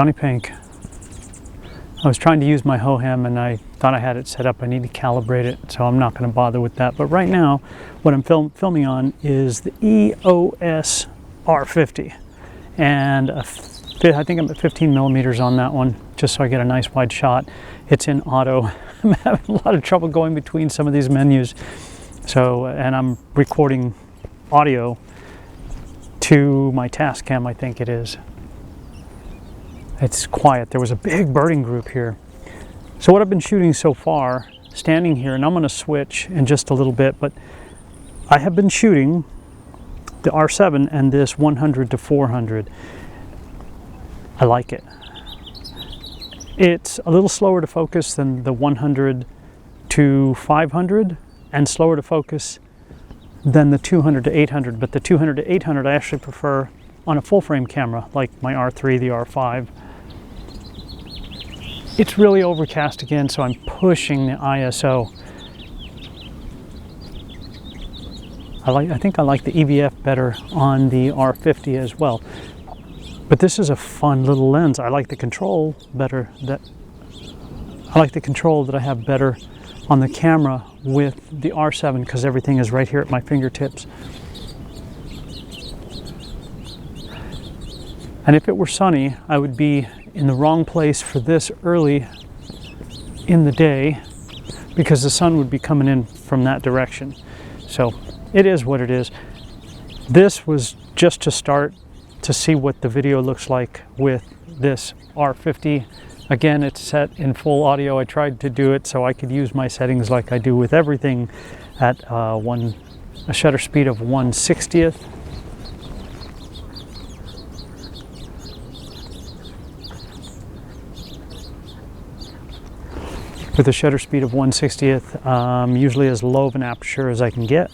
JonnyPink. I was trying to use my Hahn and I thought I had it set up. I need to calibrate it, so I'm not going to bother with that. But right now, what I'm filming on is the EOS R50. And I think I'm at 15 millimeters on that one, just so I get a nice wide shot. It's in auto. I'm having a lot of trouble going between some of these menus. So, and I'm recording audio to my task cam, I think it is. It's quiet. There was a big birding group here. So what I've been shooting so far, standing here, and I'm going to switch in just a little bit, but I have been shooting the R7 and this 100 to 400. I like it. It's a little slower to focus than the 100 to 500 and slower to focus than the 200 to 800, but the 200 to 800 I actually prefer on a full frame camera like my R3, the R5. It's really overcast again, so I'm pushing the ISO. I think I like the EVF better on the R50 as well. But this is a fun little lens. I like the control better. I like the control that I have better on the camera with the R7 because everything is right here at my fingertips. And if it were sunny, I would be in the wrong place for this early in the day because the sun would be coming in from that direction. So it is what it is. This was just to start to see what the video looks like with this R50. Again, it's set in full audio. I tried to do it so I could use my settings like I do with everything at a shutter speed of 1/60th. With a shutter speed of 1/60th, usually as low of an aperture as I can get.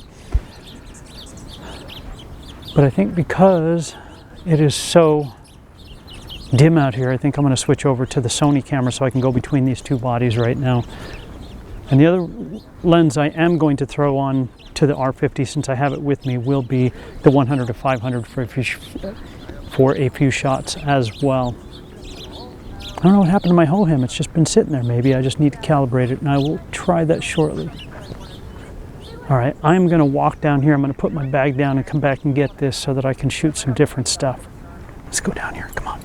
But I think because it is so dim out here, I think I'm going to switch over to the Sony camera so I can go between these two bodies right now. And the other lens I am going to throw on to the R50, since I have it with me, will be the 100 to 500 for a few shots as well. I don't know what happened to my Hahn. It's just been sitting there. Maybe I just need to calibrate it, and I will try that shortly. All right, I'm going to walk down here. I'm going to put my bag down and come back and get this so that I can shoot some different stuff. Let's go down here. Come on.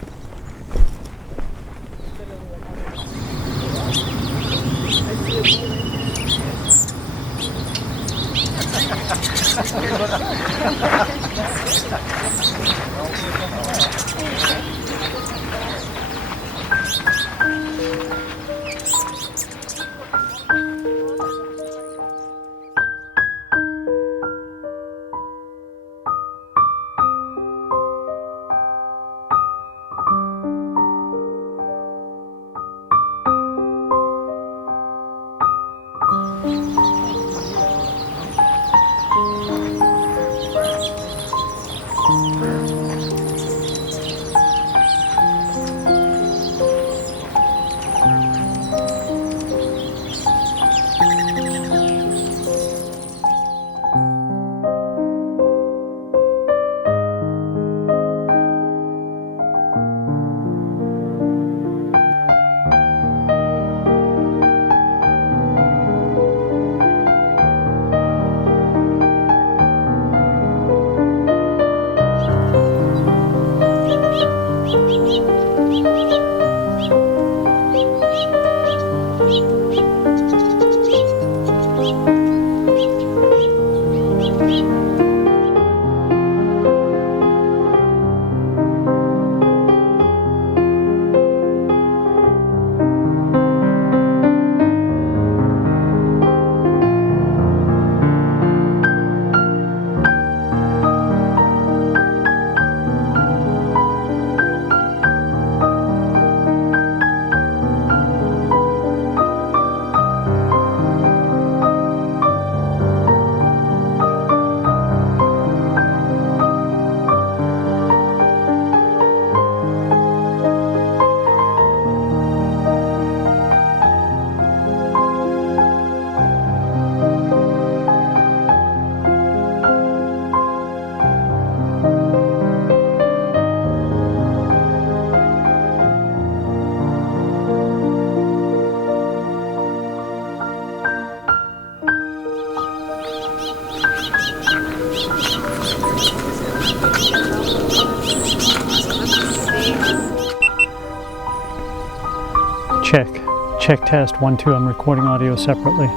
Check test 1 2. I'm recording audio separately.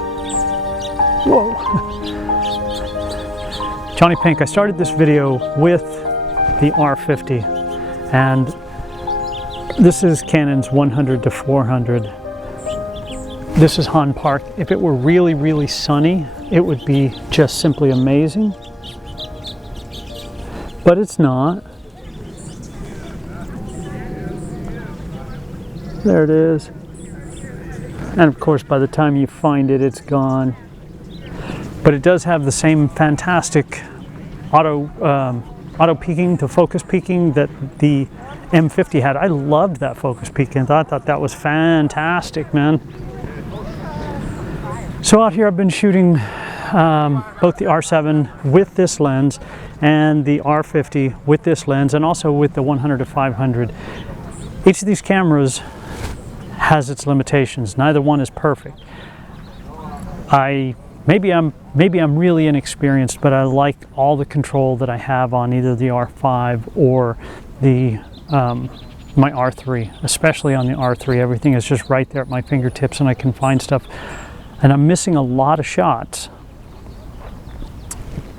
Whoa. JonnyPink, I started this video with the R50, and this is Canon's 100 to 400. This is Hahn Park. If it were really sunny, it would be just simply amazing, but it's not. There it is. And of course, by the time you find it, it's gone. But it does have the same fantastic auto peaking to focus peaking that the M50 had. I loved that focus peaking. I thought that was fantastic, man. So out here I've been shooting both the R7 with this lens and the R50 with this lens, and also with the 100 to 500. Each of these cameras has its limitations. Neither one is perfect. Maybe I'm really inexperienced, but I like all the control that I have on either the R5 or the my R3, especially on the R3. Everything is just right there at my fingertips, and I can find stuff. And I'm missing a lot of shots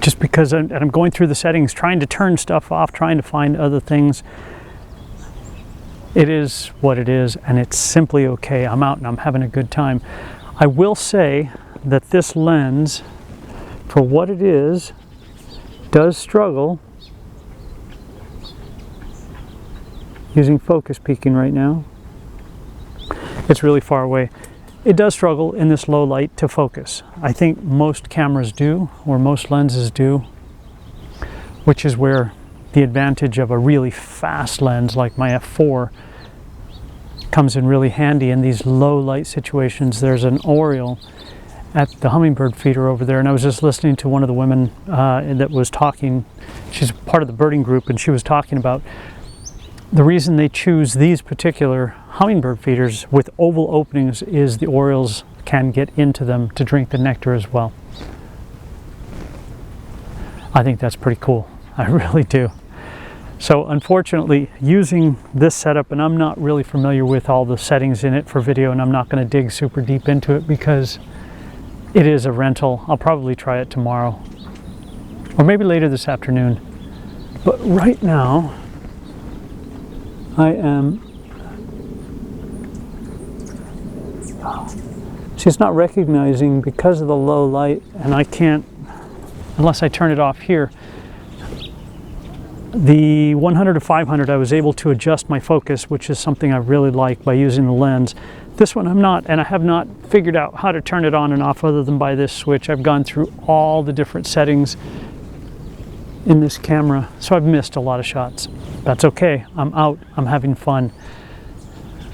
just because I'm going through the settings, trying to turn stuff off, trying to find other things. It is what it is, and it's simply okay. I'm out and I'm having a good time. I will say that this lens, for what it is, does struggle using focus peaking right now. It's really far away. It does struggle in this low light to focus. I think most cameras do, or most lenses do, which is where the advantage of a really fast lens like my f4 comes in really handy in these low light situations. There's an oriole at the Hummingbird feeder over there, and I was just listening to one of the women that was talking. She's part of the birding group, and she was talking about the reason they choose these particular Hummingbird feeders with oval openings is the orioles can get into them to drink the nectar as well. I think that's pretty cool. I really do. So unfortunately, using this setup, and I'm not really familiar with all the settings in it for video, and I'm not going to dig super deep into it because it is a rental. I'll probably try it tomorrow or maybe later this afternoon. But right now, I am... See, it's not recognizing because of the low light, and I can't, unless I turn it off here. The 100 to 500, I was able to adjust my focus, which is something I really like by using the lens. This one I'm not, and I have not figured out how to turn it on and off other than by this switch. I've gone through all the different settings in this camera, so I've missed a lot of shots. That's okay. I'm out. I'm having fun.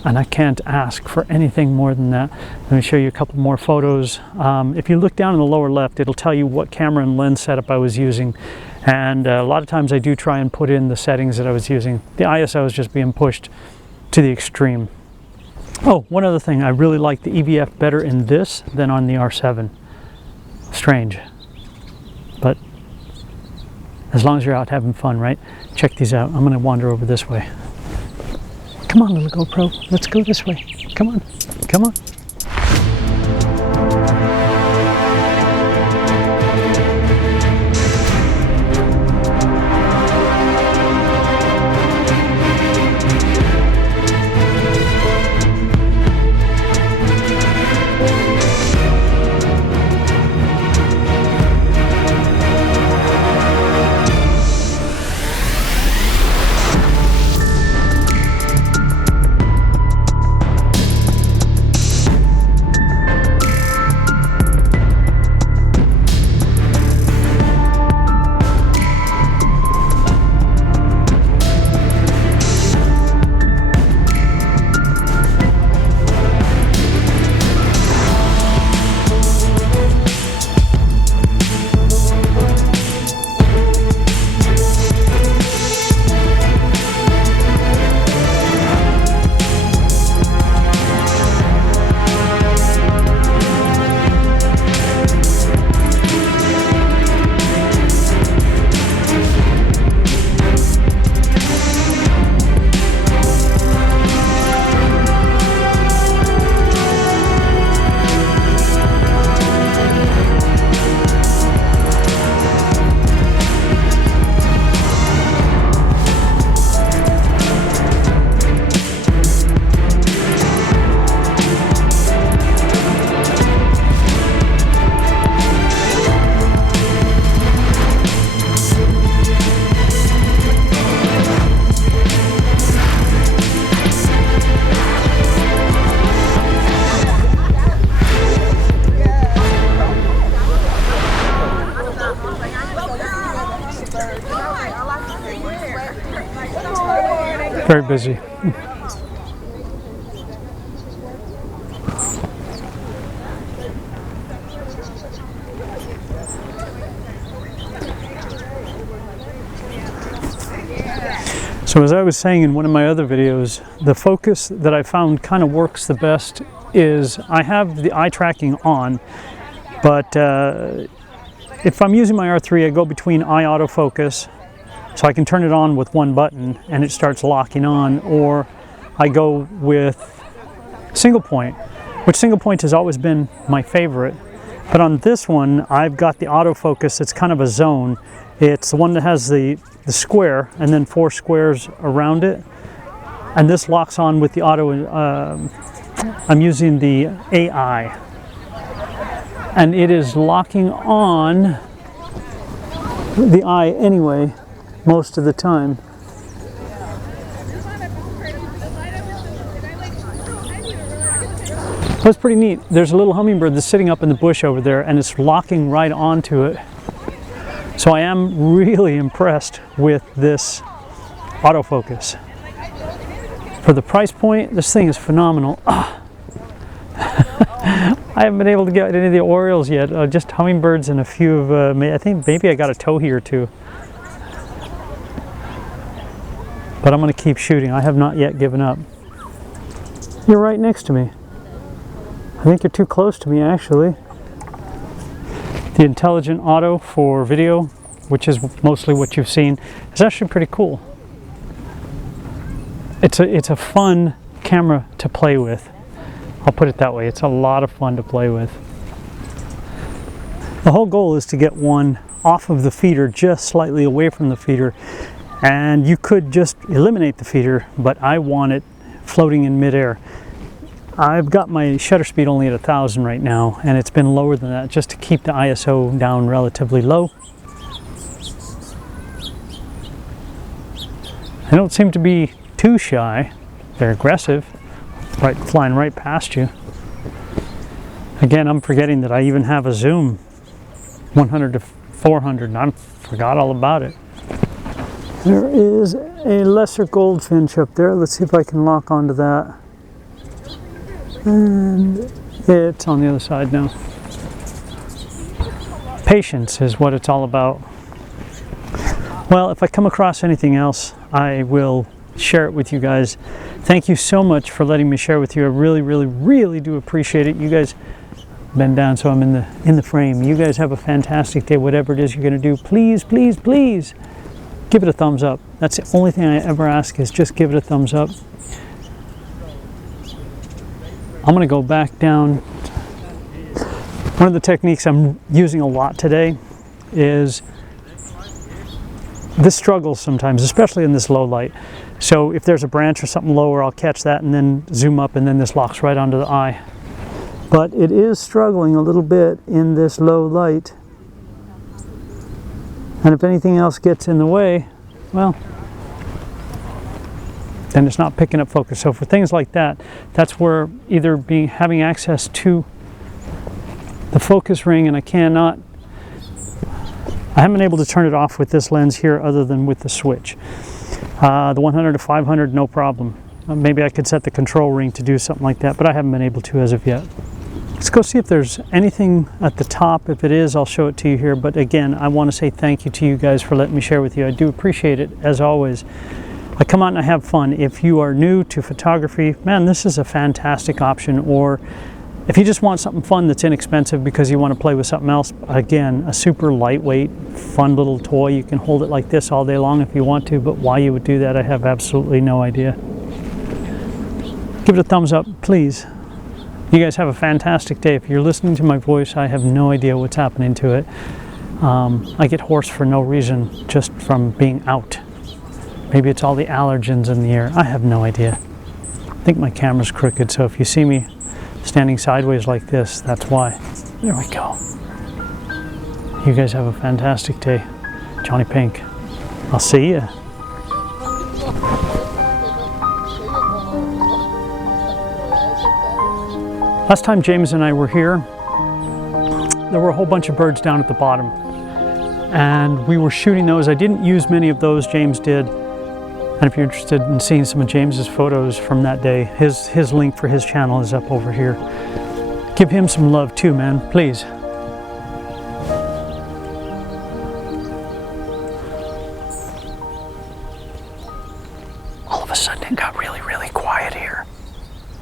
And I can't ask for anything more than that. Let me show you a couple more photos. If you look down in the lower left, it'll tell you what camera and lens setup I was using. And a lot of times I do try and put in the settings that I was using. The ISO is just being pushed to the extreme. Oh, one other thing. I really like the EVF better in this than on the R7. Strange. But as long as you're out having fun, right? Check these out. I'm going to wander over this way. Come on, little GoPro. Let's go this way. Come on. Come on. Very busy. So as I was saying in one of my other videos, the focus that I found kind of works the best is I have the eye tracking on, but if I'm using my R3, I go between eye autofocus, so I can turn it on with one button and it starts locking on, or I go with single point, which single point has always been my favorite. But on this one, I've got the autofocus. It's kind of a zone. It's the one that has the square and then 4 squares around it. And this locks on with the auto. I'm using the AI. And it is locking on the eye anyway, most of the time. That's pretty neat. There's a little hummingbird that's sitting up in the bush over there and it's locking right onto it. So I am really impressed with this autofocus. For the price point, this thing is phenomenal. I haven't been able to get any of the Orioles yet, just hummingbirds and a few of, I think maybe I got a towhee or two. But I'm going to keep shooting. I have not yet given up. You're right next to me. I think you're too close to me, actually. The intelligent auto for video, which is mostly what you've seen, is actually pretty cool. It's a fun camera to play with. I'll put it that way. It's a lot of fun to play with. The whole goal is to get one off of the feeder, just slightly away from the feeder, and you could just eliminate the feeder, but I want it floating in midair. I've got my shutter speed only at 1,000 right now, and it's been lower than that just to keep the ISO down relatively low. They don't seem to be too shy. They're aggressive, right, flying right past you. Again, I'm forgetting that I even have a zoom 100 to 400, and I forgot all about it. There is a lesser goldfinch up there. Let's see if I can lock onto that. And it's on the other side now. Patience is what it's all about. Well, if I come across anything else, I will share it with you guys. Thank you so much for letting me share with you. I really, really, really do appreciate it. You guys bend down so I'm in the frame. You guys have a fantastic day. Whatever it is you're going to do, please, please, please give it a thumbs up. That's the only thing I ever ask, is just give it a thumbs up. I'm going to go back down. One of the techniques I'm using a lot today is this struggles sometimes, especially in this low light. So if there's a branch or something lower, I'll catch that and then zoom up, and then this locks right onto the eye. But it is struggling a little bit in this low light. And if anything else gets in the way, well, then it's not picking up focus. So for things like that, that's where either having access to the focus ring, and I haven't been able to turn it off with this lens here other than with the switch. The 100 to 500, no problem. Maybe I could set the control ring to do something like that, but I haven't been able to as of yet. Let's go see if there's anything at the top. If it is, I'll show it to you here. But again, I want to say thank you to you guys for letting me share with you. I do appreciate it, as always. I come out and I have fun. If you are new to photography, man, this is a fantastic option. Or if you just want something fun that's inexpensive because you want to play with something else, again, a super lightweight, fun little toy. You can hold it like this all day long if you want to, but why you would do that, I have absolutely no idea. Give it a thumbs up, please. You guys have a fantastic day. If you're listening to my voice, I have no idea what's happening to it. I get hoarse for no reason, just from being out. Maybe it's all the allergens in the air. I have no idea. I think my camera's crooked, so if you see me standing sideways like this, that's why. There we go. You guys have a fantastic day. Johnny Pink. I'll see ya. Last time James and I were here, there were a whole bunch of birds down at the bottom. and we were shooting those. I didn't use many of those, James did. And if you're interested in seeing some of James's photos from that day, his link for his channel is up over here. Give him some love too, man, please.